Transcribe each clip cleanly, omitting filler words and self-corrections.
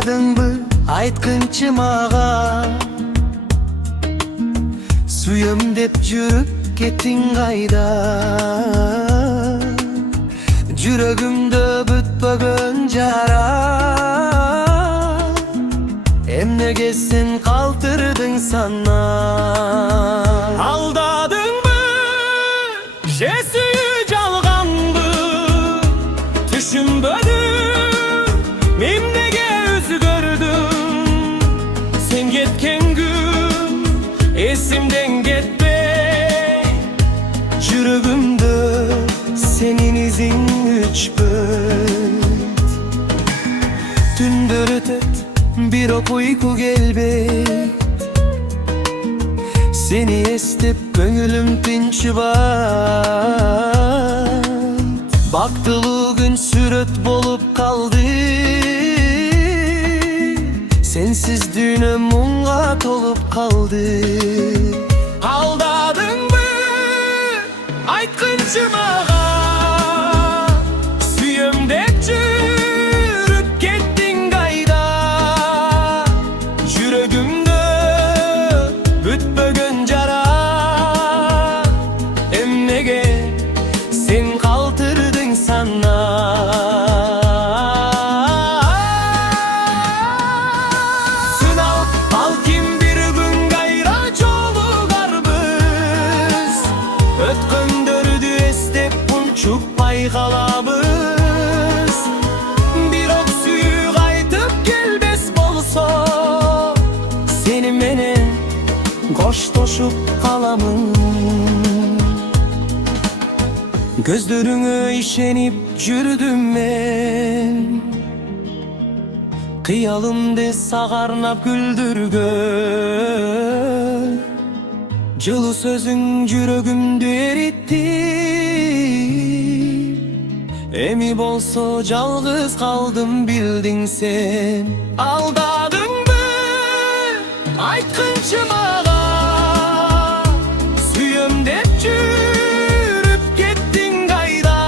Aldadыңбы айткынчы мага, сүйөм деп жүрүп кеттиң кайда? Жүрөгүмдө бүтпөгөн жара, эмнеге сен калтырдың санаа? Aldadыңбы, же сүйүү жалганбы, түшүнбөдүм эмнеге өзгөрдүм? Сен кеткен күн эсимден кетпей, Жүрөгүмдө сенин изиң өчпөйт. Түндөр өтөт, бирок уйку келбейт. Seni estep көңүлүм тынчыбайт. Бактылуу күн сүрөт болуп калды, сенсиз дүйнөм муңга толуп калды. алдадыңбы, айткынчы мага, сүйөм деп жүрүп кеттиң кайда? Жүрөгүмдө бүтпөгөн жара, эмнеге сен калтырдың санаа? Сынал, балким бир күн кайра жолугарбыз, өткөндөрдү эстеп унчукпай калабыз. Бирок сүйүү кайтып келбес болсо, сени менен коштошуп каламын. Көздөрүңө ишенип жүрдүм мен, кыялымды сагарнап күлдүргөн. Жылуу сөзүң жүрөгүмдү эритти, эми болсо жалгыз калдым билдиң сен. Алдадыңбы, айткынчы мага, сүйөм деп жүрүп кеттиң кайда?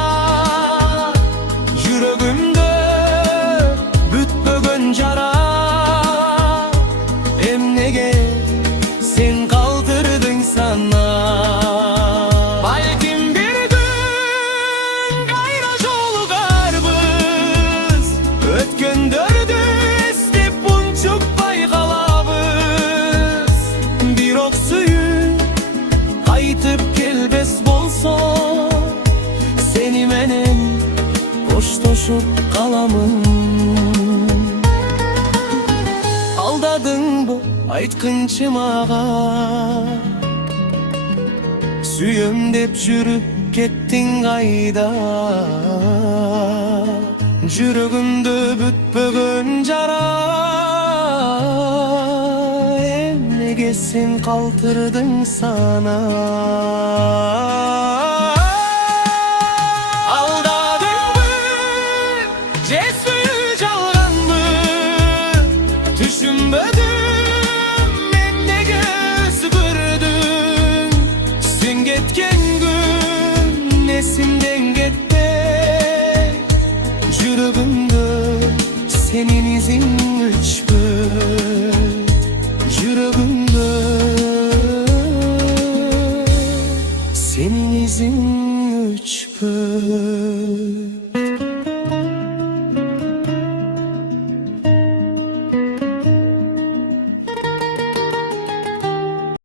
Жүрөгүмдө бүтпөгөн жара, эмнеге сен калтырдың санаа? Балким бир күн кайра жолугарбыз, өткөндөрдү эстеп унчукпай калабыз. Бирок сүйүү кайтып келбес болсо, сени менен коштошуп каламын. Алдадыңбы, айткынчы мага, сүйөм деп жүрүп кеттиң кайда? Жүрөгүмдө бүтпөгөн жара, эмнеге сен калтырдың санаа? Алдадыңбы, же сүйүү жалганбы, түшүнбөдүм эмнеге өзгөрдүң? Сен кеткен күн эсимден кетпей, жүрөгүмдө сенин изиң өчпөйт. Жүрөгүмдө